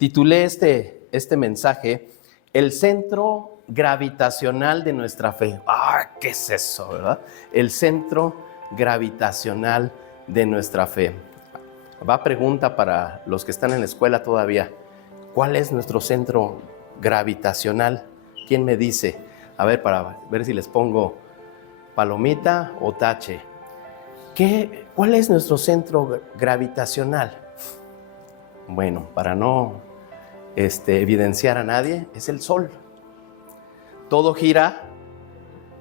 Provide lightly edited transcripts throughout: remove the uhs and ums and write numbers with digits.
Titulé este mensaje, El centro gravitacional de nuestra fe. ¿Qué es eso, verdad? El centro gravitacional de nuestra fe. Va pregunta para los que están en la escuela todavía. ¿Cuál es nuestro centro gravitacional? ¿Quién me dice? A ver, para ver si les pongo palomita o tache. ¿Cuál es nuestro centro gravitacional? Bueno, para no evidenciar a nadie, es el Sol. Todo gira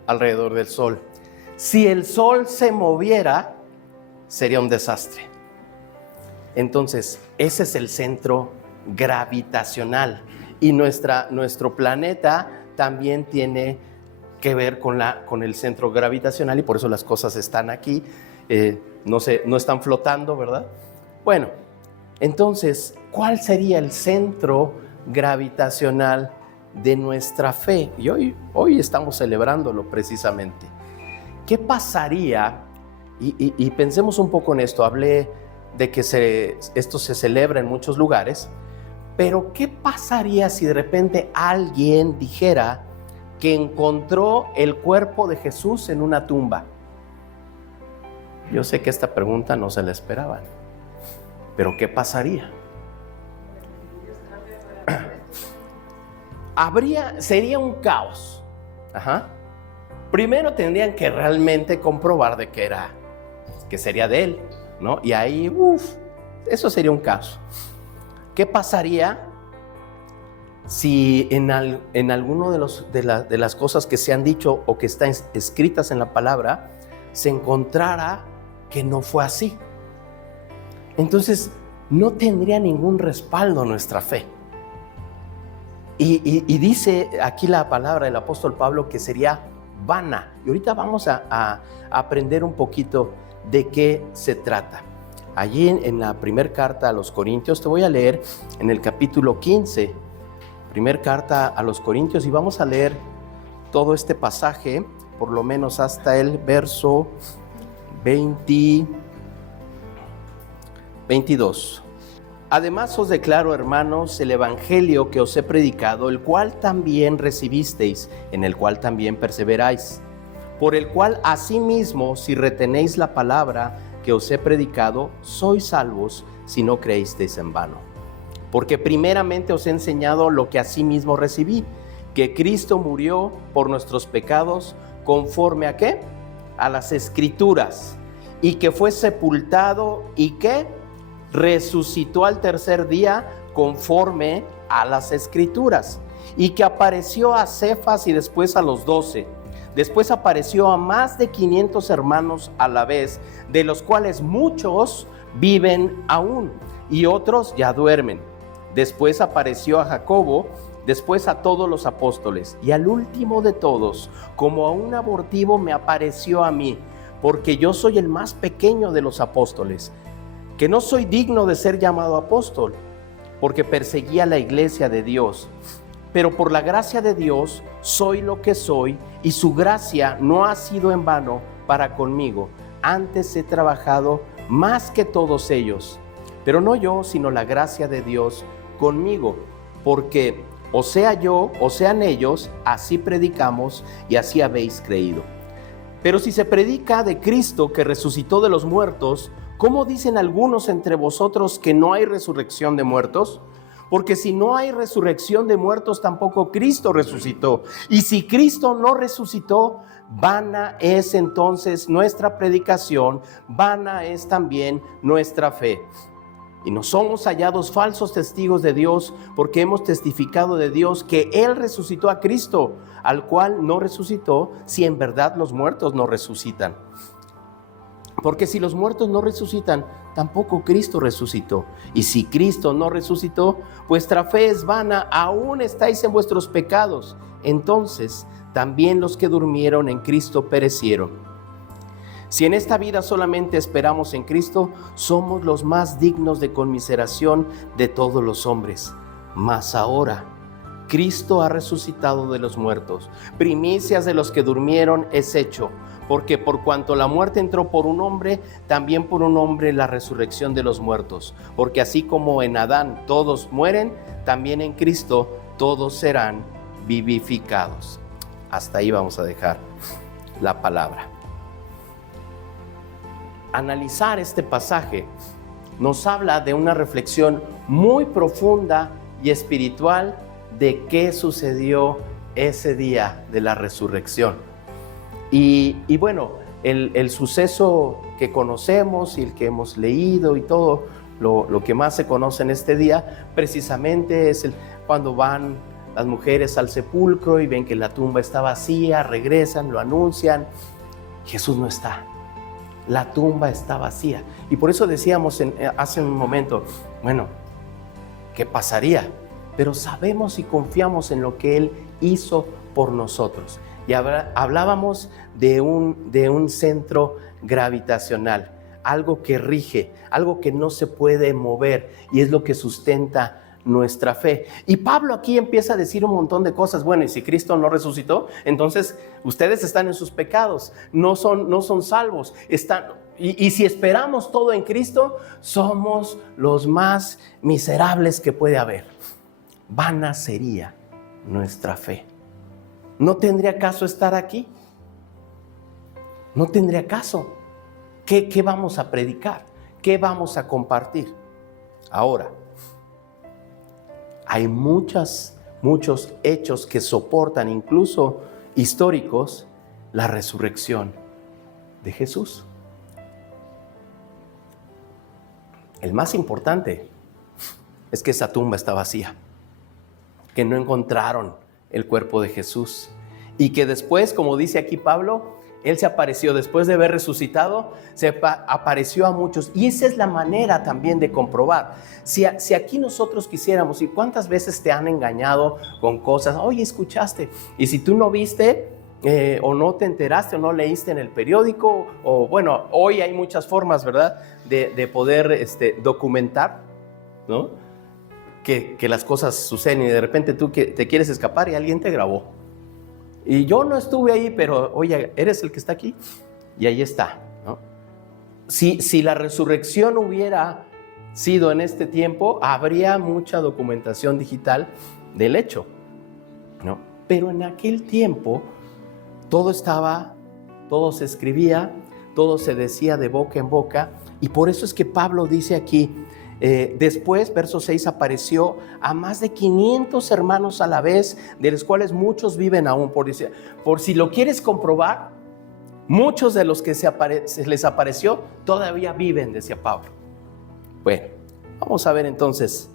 alrededor del Sol. Si el Sol se moviera, sería un desastre. Entonces, ese es el centro gravitacional. Y nuestro planeta también tiene que ver con el centro gravitacional, y por eso las cosas están aquí, no están flotando, ¿verdad? Bueno, entonces, ¿cuál sería el centro gravitacional de nuestra fe? Y hoy estamos celebrándolo precisamente. ¿Qué pasaría? Y pensemos un poco en esto. Hablé de que esto se celebra en muchos lugares, pero ¿qué pasaría si de repente alguien dijera que encontró el cuerpo de Jesús en una tumba? Yo sé que esta pregunta no se la esperaban, pero ¿qué pasaría? Sería un caos. Primero tendrían que realmente comprobar que sería de él, ¿no? Y ahí, eso sería un caos. ¿Qué pasaría si en alguno de las cosas que se han dicho o que están escritas en la palabra se encontrara que no fue así? Entonces no tendría ningún respaldo nuestra fe. Y dice aquí la palabra del apóstol Pablo que sería vana. Y ahorita vamos a aprender un poquito de qué se trata. Allí en la primera carta a los Corintios, te voy a leer en el capítulo 15, primera carta a los Corintios, y vamos a leer todo este pasaje, por lo menos hasta el verso 22. Además os declaro, hermanos, el evangelio que os he predicado, el cual también recibisteis, en el cual también perseveráis, por el cual asimismo, si retenéis la palabra que os he predicado, sois salvos si no creísteis en vano. Porque primeramente os he enseñado lo que asimismo recibí, que Cristo murió por nuestros pecados, conforme ¿a qué? A las Escrituras, y que fue sepultado y que resucitó al tercer día conforme a las Escrituras, y que apareció a Cefas y después a los 12. Después apareció a más de 500 hermanos a la vez, de los cuales muchos viven aún y otros ya duermen. Después apareció a Jacobo, después a todos los apóstoles, y al último de todos, como a un abortivo, me apareció a mí, porque yo soy el más pequeño de los apóstoles, que no soy digno de ser llamado apóstol, porque perseguía la iglesia de Dios. Pero por la gracia de Dios soy lo que soy, y su gracia no ha sido en vano para conmigo. Antes he trabajado más que todos ellos, pero no yo, sino la gracia de Dios conmigo, porque o sea yo, o sean ellos, así predicamos y así habéis creído. Pero si se predica de Cristo que resucitó de los muertos, ¿cómo dicen algunos entre vosotros que no hay resurrección de muertos? Porque si no hay resurrección de muertos, tampoco Cristo resucitó. Y si Cristo no resucitó, vana es entonces nuestra predicación, vana es también nuestra fe. Y nos somos hallados falsos testigos de Dios, porque hemos testificado de Dios que Él resucitó a Cristo, al cual no resucitó, si en verdad los muertos no resucitan. Porque si los muertos no resucitan, tampoco Cristo resucitó. Y si Cristo no resucitó, vuestra fe es vana, aún estáis en vuestros pecados. Entonces, también los que durmieron en Cristo perecieron. Si en esta vida solamente esperamos en Cristo, somos los más dignos de conmiseración de todos los hombres. Mas ahora, Cristo ha resucitado de los muertos. Primicias de los que durmieron es hecho. porque por cuanto la muerte entró por un hombre, también por un hombre la resurrección de los muertos. Porque así como en Adán todos mueren, también en Cristo todos serán vivificados. Hasta ahí vamos a dejar la palabra. Analizar este pasaje nos habla de una reflexión muy profunda y espiritual de qué sucedió ese día de la resurrección. Y bueno, el suceso que conocemos y el que hemos leído y todo lo que más se conoce en este día, precisamente es cuando van las mujeres al sepulcro y ven que la tumba está vacía, regresan, lo anuncian, Jesús no está. La tumba está vacía. Y por eso decíamos hace un momento, bueno, ¿qué pasaría? Pero sabemos y confiamos en lo que Él hizo por nosotros. Y hablábamos de un centro gravitacional, algo que rige, algo que no se puede mover, y es lo que sustenta nuestra fe. Y Pablo aquí empieza a decir un montón de cosas. Bueno, y si Cristo no resucitó, entonces ustedes están en sus pecados, no son salvos. Y si esperamos todo en Cristo, somos los más miserables que puede haber. Vana sería nuestra fe. ¿No tendría caso estar aquí? No tendría caso. ¿Qué vamos a predicar? ¿Qué vamos a compartir? Ahora, hay muchos hechos que soportan, incluso históricos, la resurrección de Jesús. El más importante es que esa tumba está vacía, que no encontraron el cuerpo de Jesús y que después, como dice aquí Pablo, Él se apareció después de haber resucitado, se apareció a muchos. Y esa es la manera también de comprobar. Si aquí nosotros quisiéramos, ¿y cuántas veces te han engañado con cosas? Oye, escuchaste. Y si tú no viste, o no te enteraste, o no leíste en el periódico, o bueno, hoy hay muchas formas, ¿verdad?, de poder documentar, ¿no?, que las cosas suceden, y de repente tú te quieres escapar y alguien te grabó. Y yo no estuve ahí, pero oye, ¿eres el que está aquí? Y ahí está, ¿no? Si la resurrección hubiera sido en este tiempo, habría mucha documentación digital del hecho, ¿no? Pero en aquel tiempo todo se escribía, todo se decía de boca en boca, y por eso es que Pablo dice aquí, después, verso 6, apareció a más de 500 hermanos a la vez, de los cuales muchos viven aún. Por si lo quieres comprobar, muchos de los que se les apareció todavía viven, decía Pablo. Bueno, vamos a ver entonces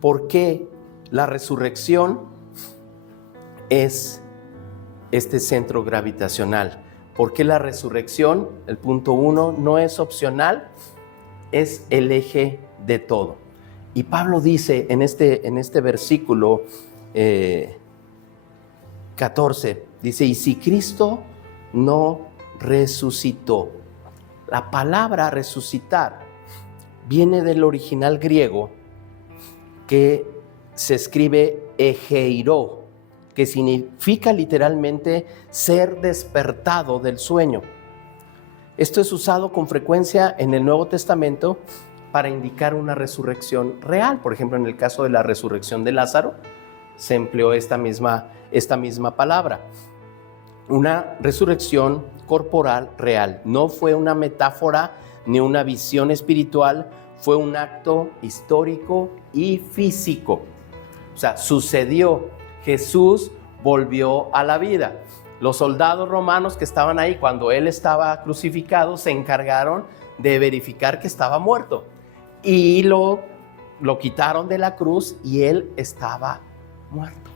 por qué la resurrección es este centro gravitacional. ¿Por qué la resurrección, el punto 1, no es opcional? Es el eje de todo. Y Pablo dice en este versículo 14, dice, y si Cristo no resucitó. La palabra resucitar viene del original griego que se escribe egeiró, que significa literalmente ser despertado del sueño. Esto es usado con frecuencia en el Nuevo Testamento para indicar una resurrección real. Por ejemplo, en el caso de la resurrección de Lázaro, se empleó esta misma palabra. Una resurrección corporal real. No fue una metáfora ni una visión espiritual, fue un acto histórico y físico. O sea, sucedió. Jesús volvió a la vida. Los soldados romanos que estaban ahí cuando Él estaba crucificado se encargaron de verificar que estaba muerto. Y lo quitaron de la cruz y Él estaba muerto.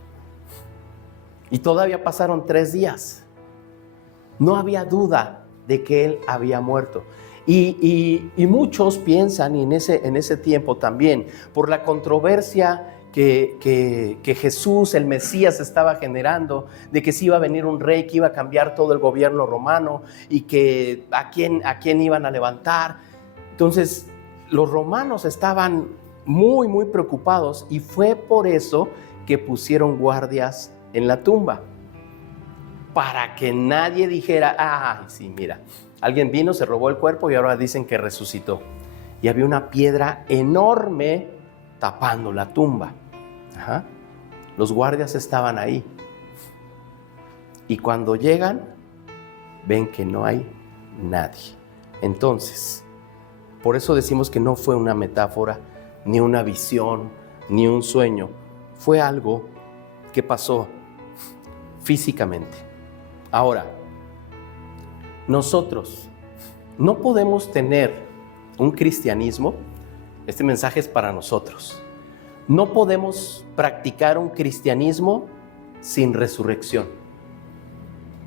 Y todavía pasaron 3 días. No había duda de que Él había muerto. Y muchos piensan, y en ese tiempo también, por la controversia que Jesús, el Mesías, estaba generando, de que sí iba a venir un rey que iba a cambiar todo el gobierno romano y que a quién iban a levantar. Entonces, los romanos estaban muy, muy preocupados y fue por eso que pusieron guardias en la tumba. para que nadie dijera, ay, sí, mira, alguien vino, se robó el cuerpo y ahora dicen que resucitó. Y había una piedra enorme tapando la tumba. Ajá. Los guardias estaban ahí. Y cuando llegan, ven que no hay nadie. Entonces, por eso decimos que no fue una metáfora, ni una visión, ni un sueño. Fue algo que pasó físicamente. Ahora, nosotros no podemos tener un cristianismo, este mensaje es para nosotros. No podemos practicar un cristianismo sin resurrección.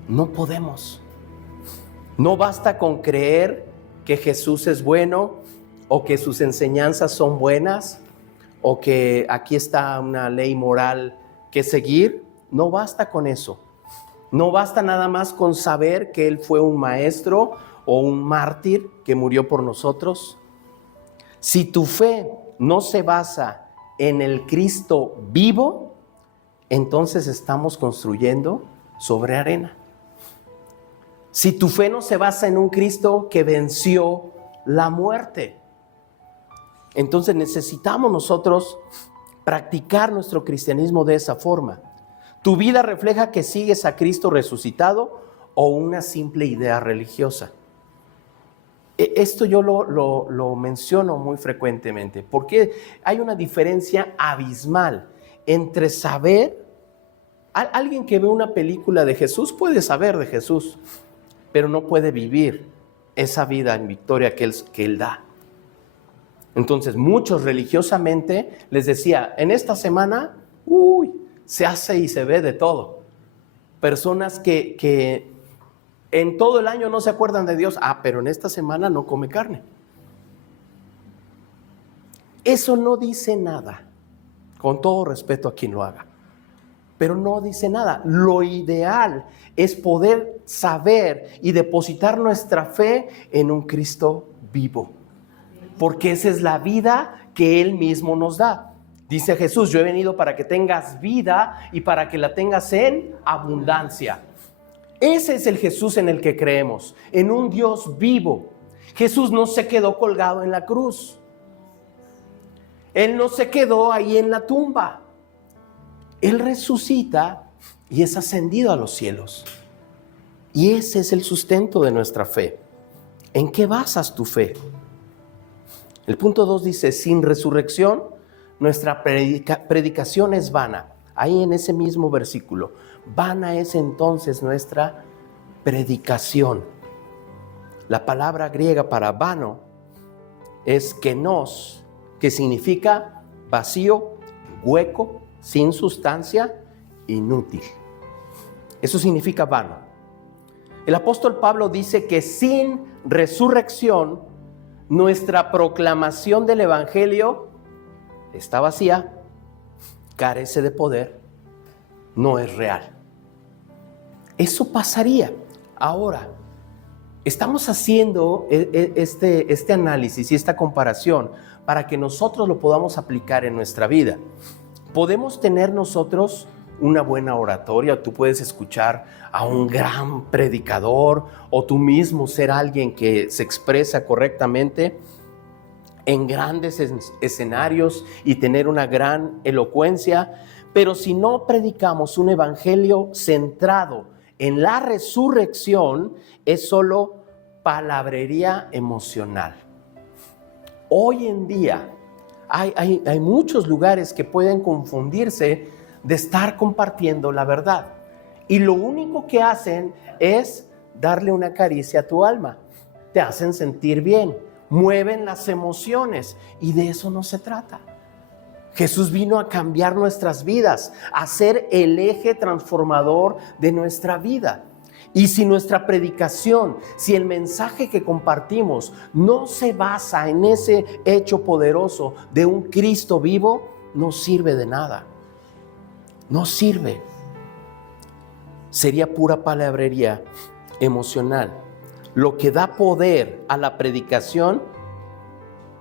No podemos. No basta con creer que Jesús es bueno o que sus enseñanzas son buenas o que aquí está una ley moral que seguir. No basta con eso. No basta nada más con saber que Él fue un maestro o un mártir que murió por nosotros. Si tu fe no se basa en el Cristo vivo, entonces estamos construyendo sobre arena. Si tu fe no se basa en un Cristo que venció la muerte, entonces necesitamos nosotros practicar nuestro cristianismo de esa forma. ¿Tu vida refleja que sigues a Cristo resucitado o una simple idea religiosa? Esto yo lo menciono muy frecuentemente porque hay una diferencia abismal entre saber. Alguien que ve una película de Jesús puede saber de Jesús, pero no puede vivir esa vida en victoria que Él da. Entonces, muchos religiosamente les decía, en esta semana, se hace y se ve de todo. Personas que en todo el año no se acuerdan de Dios, pero en esta semana no come carne. Eso no dice nada, con todo respeto a quien lo haga, pero no dice nada. Lo ideal es poder saber y depositar nuestra fe en un Cristo vivo, porque esa es la vida que Él mismo nos da. Dice Jesús, yo he venido para que tengas vida y para que la tengas en abundancia. Ese es el Jesús en el que creemos, en un Dios vivo. Jesús no se quedó colgado en la cruz. Él no se quedó ahí en la tumba. Él resucita y es ascendido a los cielos. Y ese es el sustento de nuestra fe. ¿En qué basas tu fe? El punto 2 dice, sin resurrección, nuestra predicación es vana. Ahí en ese mismo versículo, vana es entonces nuestra predicación. La palabra griega para vano es kenos, que significa vacío, hueco, sin sustancia, inútil. Eso significa vano. El apóstol Pablo dice que sin resurrección, nuestra proclamación del evangelio está vacía, carece de poder, no es real. Eso pasaría. Ahora, estamos haciendo este análisis y esta comparación para que nosotros lo podamos aplicar en nuestra vida. Podemos tener nosotros una buena oratoria, tú puedes escuchar a un gran predicador o tú mismo ser alguien que se expresa correctamente en grandes escenarios y tener una gran elocuencia, pero si no predicamos un evangelio centrado en la resurrección, es solo palabrería emocional. Hoy en día hay muchos lugares que pueden confundirse de estar compartiendo la verdad. Y lo único que hacen es darle una caricia a tu alma. Te hacen sentir bien, mueven las emociones y de eso no se trata. Jesús vino a cambiar nuestras vidas, a ser el eje transformador de nuestra vida. Y si nuestra predicación, si el mensaje que compartimos no se basa en ese hecho poderoso de un Cristo vivo, no sirve de nada. No sirve. Sería pura palabrería emocional. Lo que da poder a la predicación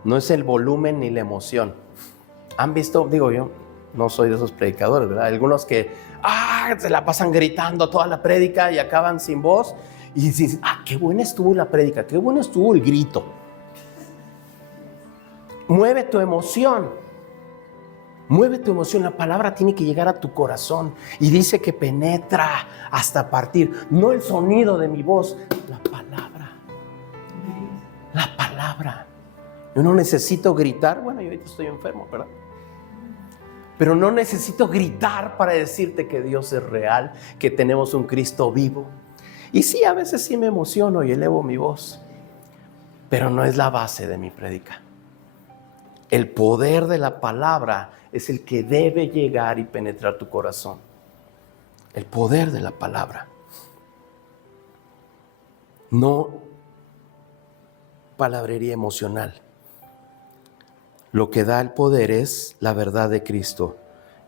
no es el volumen ni la emoción. ¿Han visto? Digo, yo no soy de esos predicadores, ¿verdad? Algunos que Se la pasan gritando toda la prédica y acaban sin voz. Y dices, qué buena estuvo la prédica, qué bueno estuvo el grito. Mueve tu emoción. Mueve tu emoción. La palabra tiene que llegar a tu corazón. Y dice que penetra hasta partir. No el sonido de mi voz, la palabra. La palabra. Yo no necesito gritar. Bueno, yo ahorita estoy enfermo, ¿verdad? Pero no necesito gritar para decirte que Dios es real, que tenemos un Cristo vivo. Y sí, a veces sí me emociono y elevo mi voz, pero no es la base de mi prédica. El poder de la palabra es el que debe llegar y penetrar tu corazón. El poder de la palabra. No palabrería emocional. Lo que da el poder es la verdad de Cristo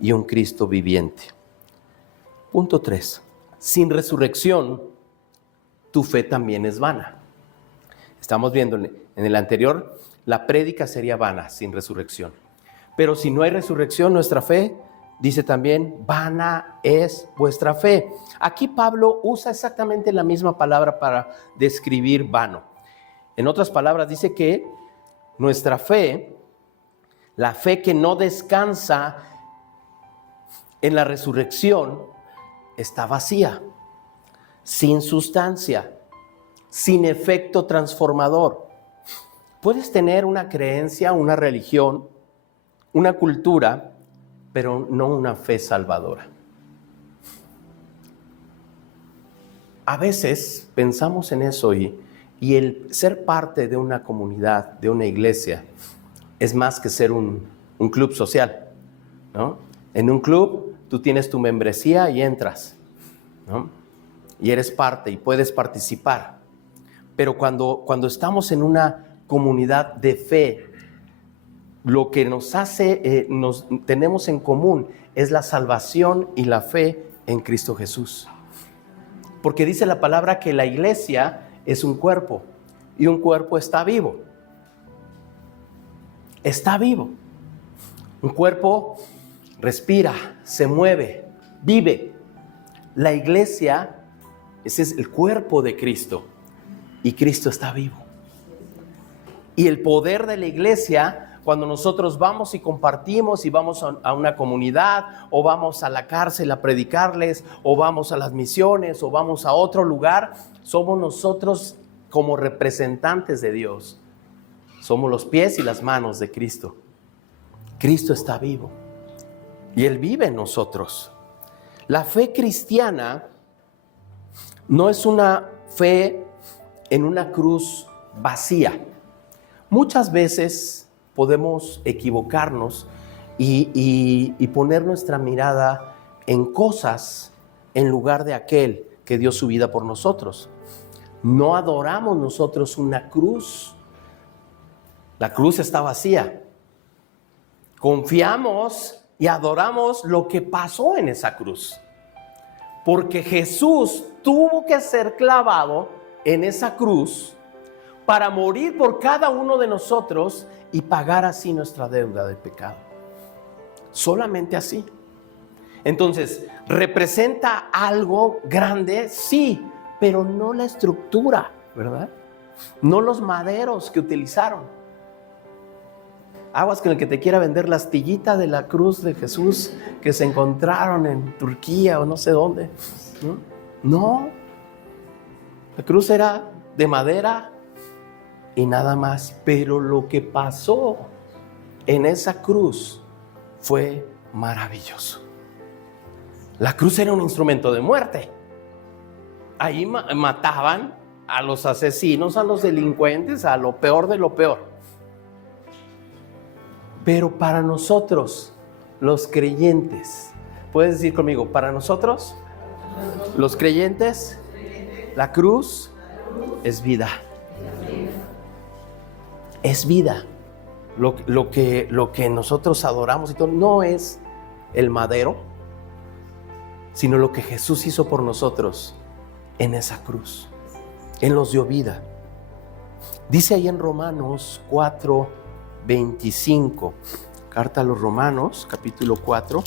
y un Cristo viviente. Punto 3. Sin resurrección, tu fe también es vana. Estamos viendo en el anterior, la prédica sería vana sin resurrección. Pero si no hay resurrección, nuestra fe, dice también, vana es vuestra fe. Aquí Pablo usa exactamente la misma palabra para describir vano. En otras palabras, dice que nuestra fe, la fe que no descansa en la resurrección, está vacía, sin sustancia, sin efecto transformador. Puedes tener una creencia, una religión, una cultura, pero no una fe salvadora. A veces pensamos en eso y el ser parte de una comunidad, de una iglesia, es más que ser un club social, ¿no? En un club tú tienes tu membresía y entras, ¿no? Y eres parte y puedes participar. Pero cuando estamos en una comunidad de fe, lo que nos hace, tenemos en común es la salvación y la fe en Cristo Jesús. Porque dice la palabra que la iglesia es un cuerpo y un cuerpo está vivo. Está vivo. Un cuerpo respira, se mueve, vive. La iglesia, ese es el cuerpo de Cristo y Cristo está vivo. Y el poder de la iglesia, cuando nosotros vamos y compartimos y vamos a una comunidad o vamos a la cárcel a predicarles o vamos a las misiones o vamos a otro lugar, somos nosotros como representantes de Dios. Somos los pies y las manos de Cristo. Cristo está vivo y Él vive en nosotros. La fe cristiana no es una fe en una cruz vacía. Muchas veces podemos equivocarnos y poner nuestra mirada en cosas en lugar de aquel que dio su vida por nosotros. No adoramos nosotros una cruz. La cruz está vacía. Confiamos y adoramos lo que pasó en esa cruz. Porque Jesús tuvo que ser clavado en esa cruz para morir por cada uno de nosotros y pagar así nuestra deuda del pecado. Solamente así. Entonces, ¿representa algo grande? Sí, pero no la estructura, ¿verdad? No los maderos que utilizaron. Aguas con el que te quiera vender la astillita de la cruz de Jesús que se encontraron en Turquía o no sé dónde. No, la cruz era de madera y nada más. Pero lo que pasó en esa cruz fue maravilloso. La cruz era un instrumento de muerte. Ahí mataban a los asesinos, a los delincuentes, a lo peor de lo peor. Pero para nosotros, los creyentes, ¿puedes decir conmigo? Para nosotros, los creyentes, la cruz es vida. Es vida. Lo que nosotros adoramos y todo no es el madero, sino lo que Jesús hizo por nosotros en esa cruz. Él nos dio vida. Dice ahí en Romanos 4:25, carta a los Romanos, capítulo 4.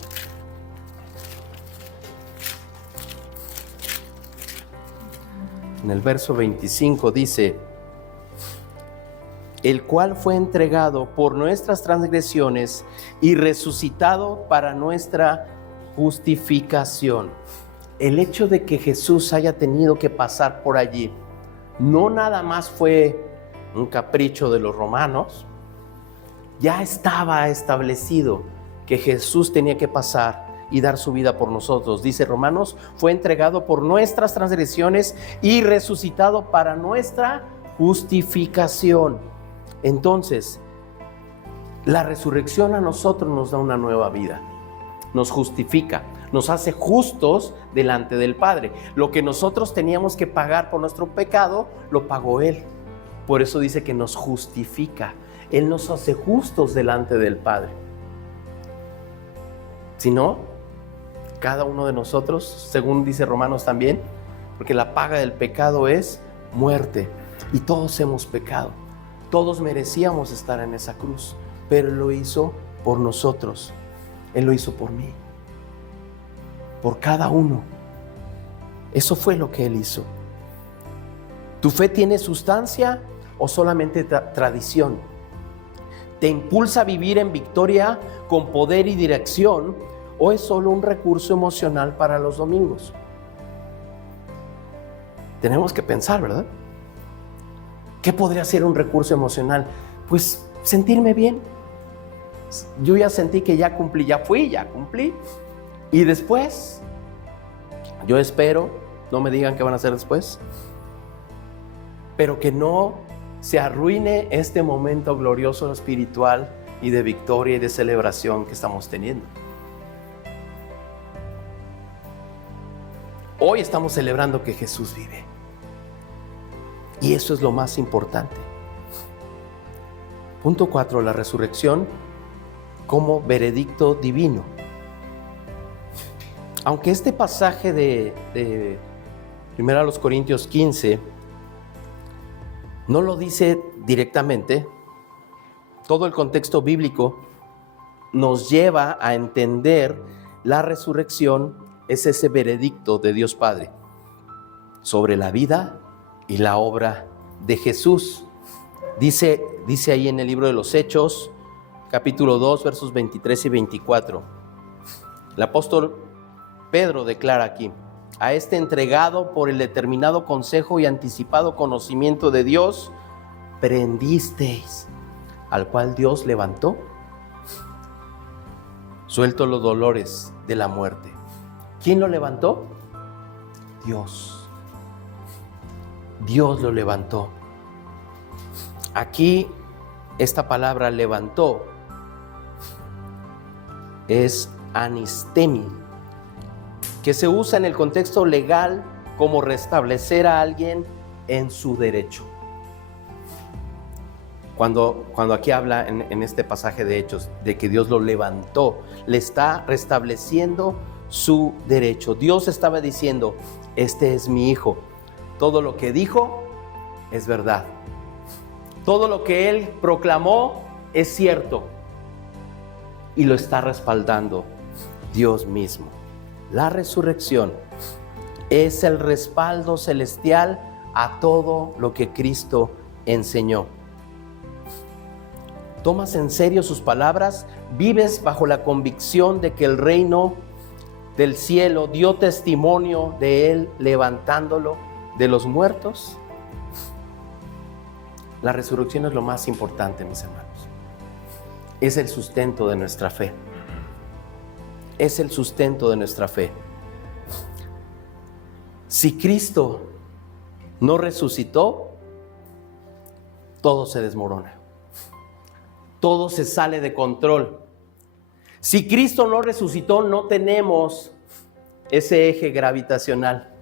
En el verso 25 dice: el cual fue entregado por nuestras transgresiones y resucitado para nuestra justificación. El hecho de que Jesús haya tenido que pasar por allí no nada más fue un capricho de los romanos. Ya estaba establecido que Jesús tenía que pasar y dar su vida por nosotros. Dice Romanos: fue entregado por nuestras transgresiones y resucitado para nuestra justificación. Entonces, la resurrección a nosotros nos da una nueva vida, nos justifica, nos hace justos delante del Padre. Lo que nosotros teníamos que pagar por nuestro pecado, lo pagó Él. Por eso dice que nos justifica. Él nos hace justos delante del Padre. Si no, cada uno de nosotros, según dice Romanos también, porque la paga del pecado es muerte, y todos hemos pecado. Todos merecíamos estar en esa cruz, pero Él lo hizo por nosotros. Él lo hizo por mí, por cada uno. Eso fue lo que Él hizo. ¿Tu fe tiene sustancia o solamente tradición? ¿Te impulsa a vivir en victoria con poder y dirección, o es solo un recurso emocional para los domingos? Tenemos que pensar, ¿verdad? ¿Qué podría ser un recurso emocional? Pues sentirme bien. Yo ya sentí que ya cumplí, ya cumplí. Y después, yo espero, no me digan qué van a hacer después, pero que no se arruine este momento glorioso espiritual y de victoria y de celebración que estamos teniendo. Hoy estamos celebrando que Jesús vive. Y eso es lo más importante. Punto 4, la resurrección como veredicto divino. Aunque este pasaje de 1 Corintios 15 no lo dice directamente, todo el contexto bíblico nos lleva a entender la resurrección es ese veredicto de Dios Padre sobre la vida y la obra de Jesús. Dice ahí en el libro de los Hechos, capítulo 2, versos 23 y 24. El apóstol Pedro declara aquí: a este entregado por el determinado consejo y anticipado conocimiento de Dios, prendisteis, al cual Dios levantó, suelto los dolores de la muerte. ¿Quién lo levantó? Dios. Dios lo levantó. Aquí esta palabra levantó es anistemi, que se usa en el contexto legal como restablecer a alguien en su derecho. Cuando aquí habla en este pasaje de Hechos de que Dios lo levantó, le está restableciendo su derecho. Dios estaba diciendo: este es mi hijo. Todo lo que dijo es verdad. Todo lo que Él proclamó es cierto. Y lo está respaldando Dios mismo. La resurrección es el respaldo celestial a todo lo que Cristo enseñó. ¿Tomas en serio sus palabras? ¿Vives bajo la convicción de que el reino del cielo dio testimonio de Él levantándolo de los muertos? La resurrección es lo más importante, mis hermanos. Es el sustento de nuestra fe. Es el sustento de nuestra fe. Si Cristo no resucitó, todo se desmorona. Todo se sale de control. Si Cristo no resucitó, no tenemos ese eje gravitacional.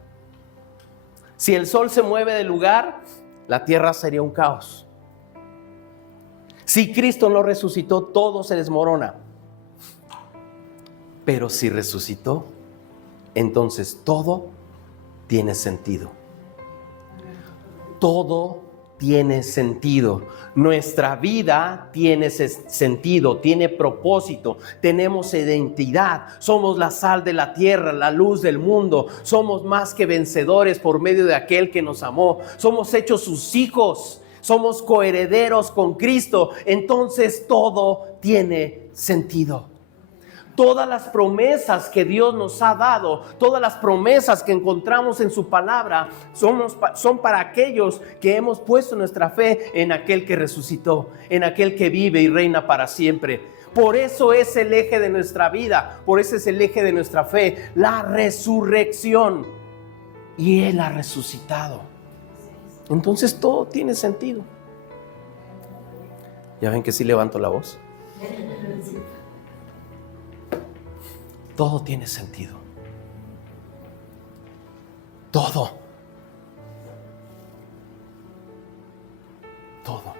Si el sol se mueve de lugar, la tierra sería un caos. Si Cristo no resucitó, todo se desmorona. Pero si resucitó, entonces todo tiene sentido. Todo tiene sentido. Nuestra vida tiene sentido, tiene propósito, tenemos identidad. Somos la sal de la tierra, la luz del mundo. Somos más que vencedores por medio de aquel que nos amó. Somos hechos sus hijos, somos coherederos con Cristo. Entonces todo tiene sentido. Todas las promesas que Dios nos ha dado, todas las promesas que encontramos en su palabra, son para aquellos que hemos puesto nuestra fe en aquel que resucitó, en aquel que vive y reina para siempre. Por eso es el eje de nuestra vida, por eso es el eje de nuestra fe, la resurrección. Y Él ha resucitado. Entonces todo tiene sentido. ¿Ya ven que sí levanto la voz? Todo tiene sentido. Todo. Todo.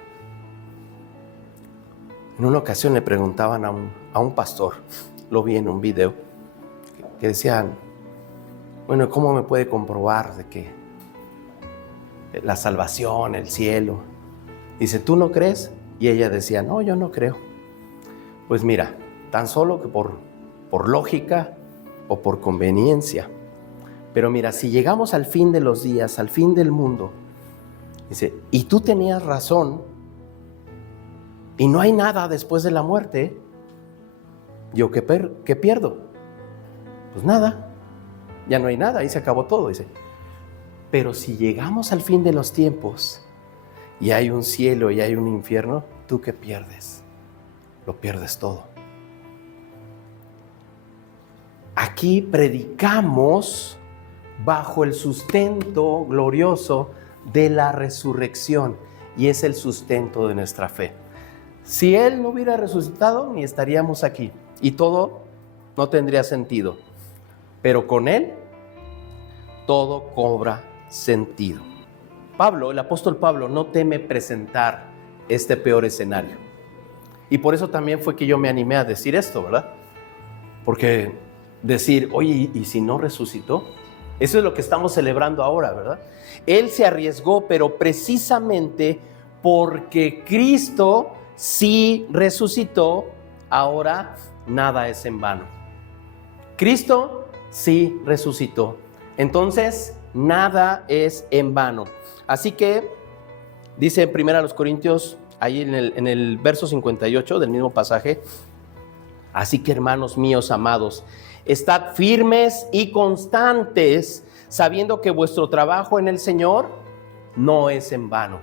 En una ocasión le preguntaban a un pastor, lo vi en un video, que decían, bueno, ¿cómo me puede comprobar de que la salvación, el cielo? Dice, ¿tú no crees? Y ella decía, no, yo no creo. Pues mira, tan solo que por lógica o por conveniencia. Pero mira, si llegamos al fin de los días, al fin del mundo, dice, y tú tenías razón, y no hay nada después de la muerte, ¿yo qué pierdo? Pues nada, ya no hay nada, ahí se acabó todo, dice. Pero si llegamos al fin de los tiempos, y hay un cielo y hay un infierno, ¿tú qué pierdes? Lo pierdes todo. Aquí predicamos bajo el sustento glorioso de la resurrección, y es el sustento de nuestra fe. Si Él no hubiera resucitado, ni estaríamos aquí, y todo no tendría sentido. Pero con Él, todo cobra sentido. Pablo, el apóstol Pablo, no teme presentar este peor escenario. Y por eso también fue que yo me animé a decir esto, ¿verdad? Porque decir, oye, ¿y si no resucitó? Eso es lo que estamos celebrando ahora, ¿verdad? Él se arriesgó, pero precisamente porque Cristo sí resucitó, ahora nada es en vano. Cristo sí resucitó, entonces nada es en vano. Así que dice en 1 Corintios, ahí en el verso 58 del mismo pasaje, así que hermanos míos amados, estad firmes y constantes, sabiendo que vuestro trabajo en el Señor no es en vano.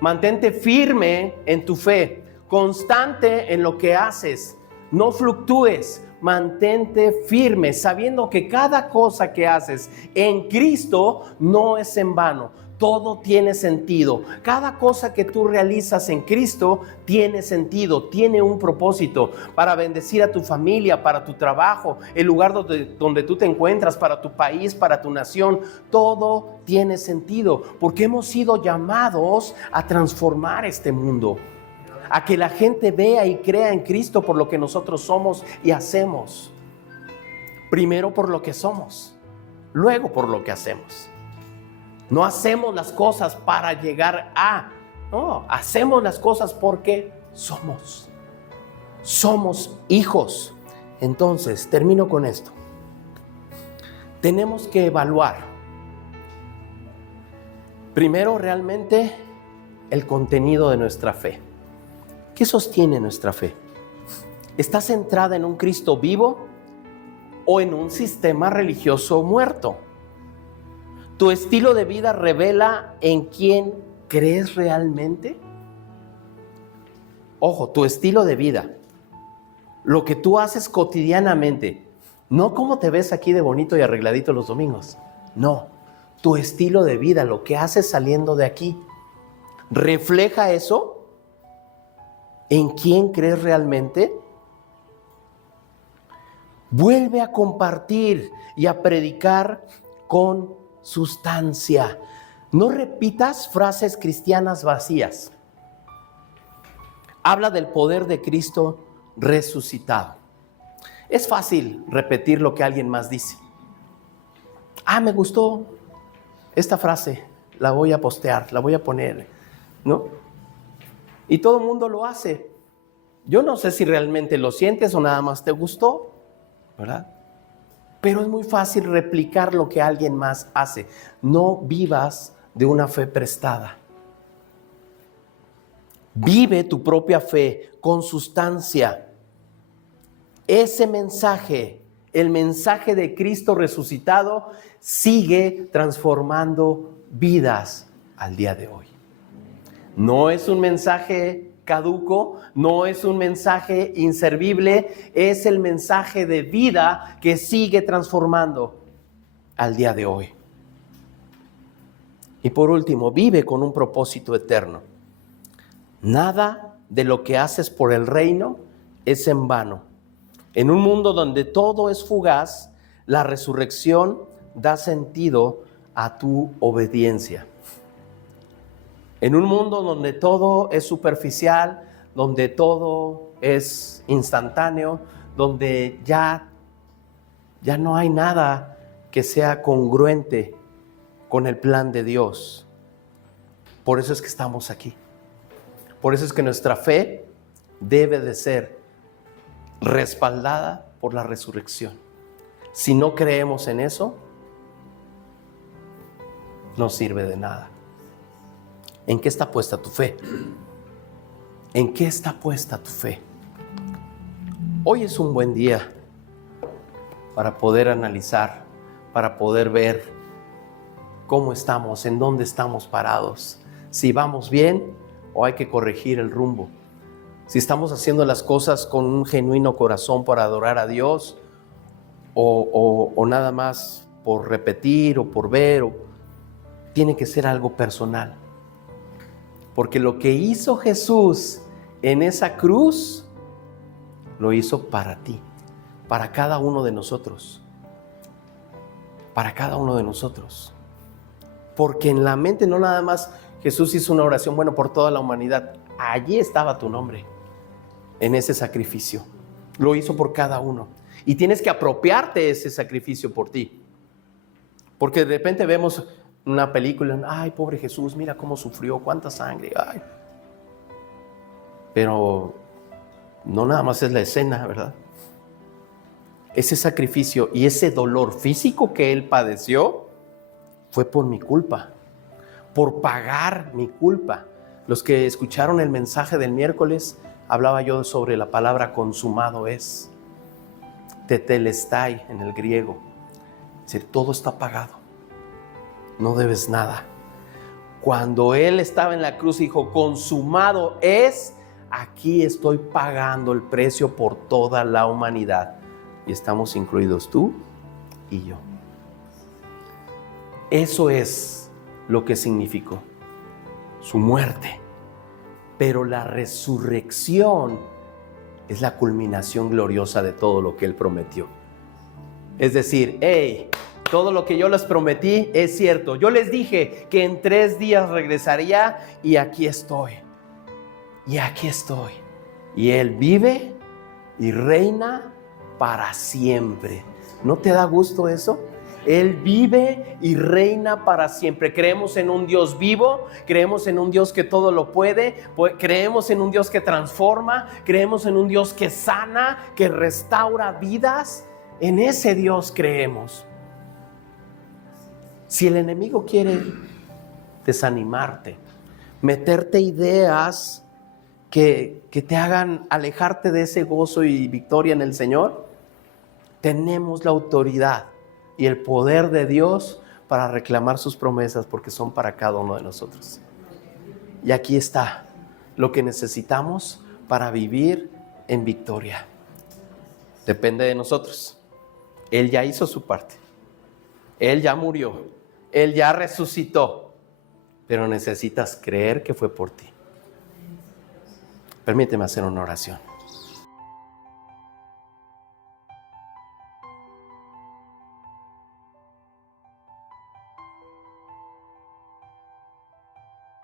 Mantente firme en tu fe, constante en lo que haces, no fluctúes, mantente firme, sabiendo que cada cosa que haces en Cristo no es en vano. Todo tiene sentido. Cada cosa que tú realizas en Cristo tiene sentido, tiene un propósito para bendecir a tu familia, para tu trabajo, el lugar donde tú te encuentras, para tu país, para tu nación. Todo tiene sentido porque hemos sido llamados a transformar este mundo, a que la gente vea y crea en Cristo por lo que nosotros somos y hacemos. Primero por lo que somos, luego por lo que hacemos. No hacemos las cosas para llegar a, no, hacemos las cosas porque somos hijos. Entonces, termino con esto. Tenemos que evaluar, primero, realmente el contenido de nuestra fe. ¿Qué sostiene nuestra fe? ¿Está centrada en un Cristo vivo o en un sistema religioso muerto? ¿Tu estilo de vida revela en quién crees realmente? Ojo, tu estilo de vida, lo que tú haces cotidianamente, no cómo te ves aquí de bonito y arregladito los domingos. No, tu estilo de vida, lo que haces saliendo de aquí, ¿refleja eso? ¿En quién crees realmente? Vuelve a compartir y a predicar con sustancia. No repitas frases cristianas vacías. Habla del poder de Cristo resucitado. Es fácil repetir lo que alguien más dice. Me gustó esta frase, la voy a postear, la voy a poner. ¿no? Y todo el mundo lo hace. Yo no sé si realmente lo sientes o nada más te gustó, ¿verdad? Pero es muy fácil replicar lo que alguien más hace. No vivas de una fe prestada. Vive tu propia fe con sustancia. Ese mensaje, el mensaje de Cristo resucitado, sigue transformando vidas al día de hoy. No es un mensaje caduco, no es un mensaje inservible, es el mensaje de vida que sigue transformando al día de hoy. Y por último, vive con un propósito eterno. Nada de lo que haces por el reino es en vano. En un mundo donde todo es fugaz, la resurrección da sentido a tu obediencia. En un mundo donde todo es superficial, donde todo es instantáneo, donde ya no hay nada que sea congruente con el plan de Dios. Por eso es que estamos aquí. Por eso es que nuestra fe debe de ser respaldada por la resurrección. Si no creemos en eso, no sirve de nada. ¿En qué está puesta tu fe? ¿En qué está puesta tu fe? Hoy es un buen día para poder analizar, para poder ver cómo estamos, en dónde estamos parados, si vamos bien o hay que corregir el rumbo, si estamos haciendo las cosas con un genuino corazón para adorar a Dios o nada más por repetir o por ver, tiene que ser algo personal. Porque lo que hizo Jesús en esa cruz, lo hizo para ti, para cada uno de nosotros. Para cada uno de nosotros. Porque en la mente no nada más Jesús hizo una oración, bueno, por toda la humanidad. Allí estaba tu nombre, en ese sacrificio. Lo hizo por cada uno. Y tienes que apropiarte de ese sacrificio por ti. Porque de repente vemos una película, ay, pobre Jesús, mira cómo sufrió, cuánta sangre, ay. Pero no nada más es la escena, ¿verdad? Ese sacrificio y ese dolor físico que Él padeció fue por mi culpa, por pagar mi culpa. Los que escucharon el mensaje del miércoles, hablaba yo sobre la palabra consumado es, tetelestai en el griego. Es decir, todo está pagado. No debes nada. Cuando Él estaba en la cruz dijo, consumado es, aquí estoy pagando el precio por toda la humanidad. Y estamos incluidos tú y yo. Eso es lo que significó su muerte. Pero la resurrección es la culminación gloriosa de todo lo que Él prometió. Es decir, hey, todo lo que yo les prometí es cierto. Yo les dije que en 3 días regresaría y aquí estoy. Y aquí estoy. Y Él vive y reina para siempre. ¿No te da gusto eso? Él vive y reina para siempre. Creemos en un Dios vivo, creemos en un Dios que todo lo puede, creemos en un Dios que transforma, creemos en un Dios que sana, que restaura vidas. En ese Dios creemos. Si el enemigo quiere desanimarte, meterte ideas que te hagan alejarte de ese gozo y victoria en el Señor, tenemos la autoridad y el poder de Dios para reclamar sus promesas, porque son para cada uno de nosotros. Y aquí está lo que necesitamos para vivir en victoria. Depende de nosotros. Él ya hizo su parte. Él ya murió. Él ya resucitó. Pero necesitas creer que fue por ti. Permíteme hacer una oración.